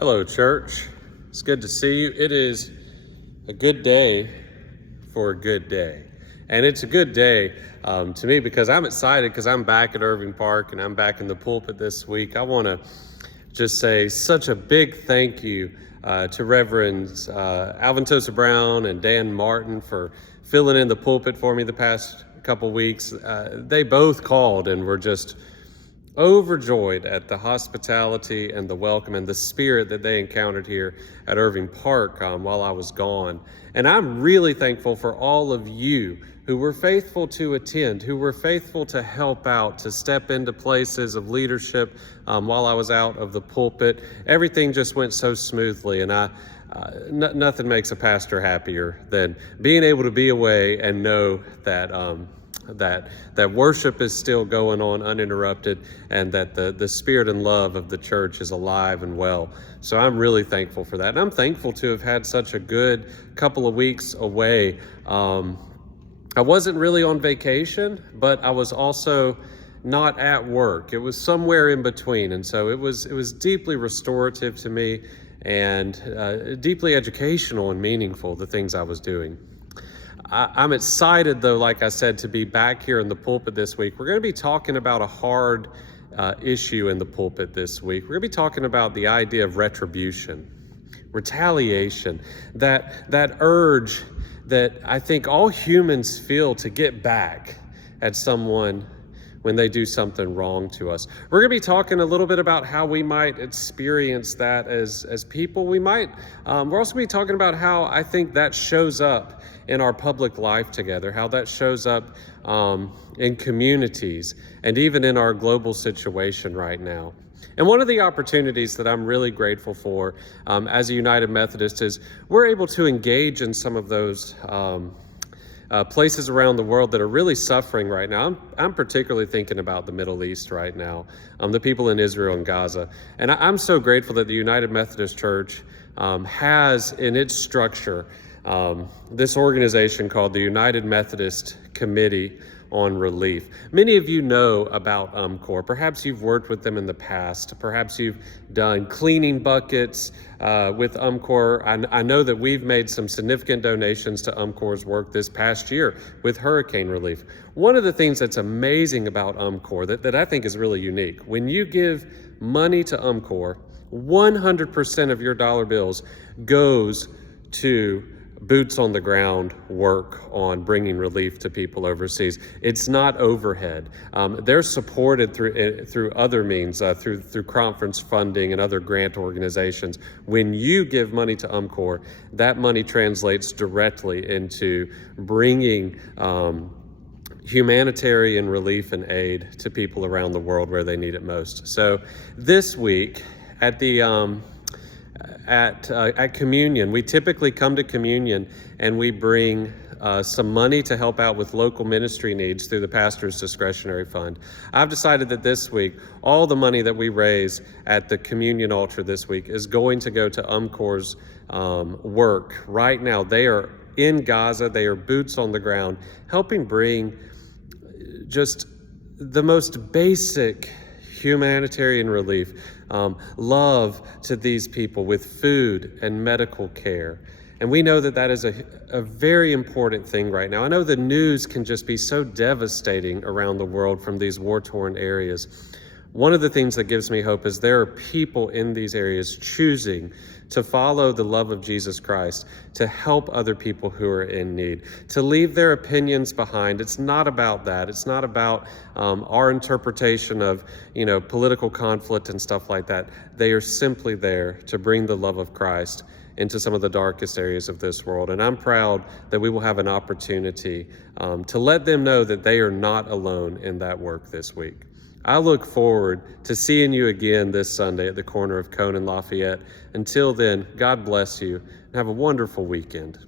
Hello, church. It's good to see you. It is a good day for a good day. And it's a good day to me because I'm excited because I'm back at Irving Park and I'm back in the pulpit this week. I want to just say such a big thank you to Reverends Alvin Tosa Brown and Dan Martin for filling in the pulpit for me the past couple weeks. They both called and were just overjoyed at the hospitality and the welcome and the spirit that they encountered here at Irving Park while I was gone. And I'm really thankful for all of you who were faithful to attend, who were faithful to help out, to step into places of leadership while I was out of the pulpit. Everything just went so smoothly, and nothing makes a pastor happier than being able to be away and know that that worship is still going on uninterrupted, and that the spirit and love of the church is alive and well. So I'm really thankful for that. And I'm thankful to have had such a good couple of weeks away. I wasn't really on vacation, but I was also not at work. It was somewhere in between. And so it was deeply restorative to me and deeply educational and meaningful, the things I was doing. I'm excited, though, like I said, to be back here in the pulpit this week. We're going to be talking about a hard issue in the pulpit this week. We're going to be talking about the idea of retribution, retaliation, that urge that I think all humans feel to get back at someone when they do something wrong to us. We're going to be talking a little bit about how we might experience that as people. We're also going to be talking about how I think that shows up in our public life together, how that shows up in communities and even in our global situation right now. And one of the opportunities that I'm really grateful for as a United Methodist is we're able to engage in some of those places around the world that are really suffering right now. I'm particularly thinking about the Middle East right now, the people in Israel and Gaza. And I'm so grateful that the United Methodist Church has in its structure this organization called the United Methodist Committee on Relief. Many of you know about UMCOR. Perhaps you've worked with them in the past. Perhaps you've done cleaning buckets with UMCOR. I know that we've made some significant donations to UMCOR's work this past year with hurricane relief. One of the things that's amazing about UMCOR that I think is really unique, when you give money to UMCOR, 100% of your dollar bills goes to boots on the ground work on bringing relief to people overseas. It's not overhead. They're supported through other means, through conference funding and other grant organizations. When you give money to UMCOR, that money translates directly into bringing humanitarian relief and aid to people around the world where they need it most. So this week at the at communion, we typically come to communion and we bring some money to help out with local ministry needs through the pastor's discretionary fund. I've decided that this week, all the money that we raise at the communion altar this week is going to go to UMCOR's work. Right now, they are in Gaza. They are boots on the ground, helping bring just the most basic humanitarian relief, love to these people with food and medical care. And we know that that is a very important thing right now. I know the news can just be so devastating around the world from these war-torn areas. One of the things that gives me hope is there are people in these areas choosing to follow the love of Jesus Christ, to help other people who are in need, to leave their opinions behind. It's not about that. It's not about our interpretation of, political conflict and stuff like that. They are simply there to bring the love of Christ into some of the darkest areas of this world. And I'm proud that we will have an opportunity to let them know that they are not alone in that work this week. I look forward to seeing you again this Sunday at the corner of Cone and Lafayette. Until then, God bless you and have a wonderful weekend.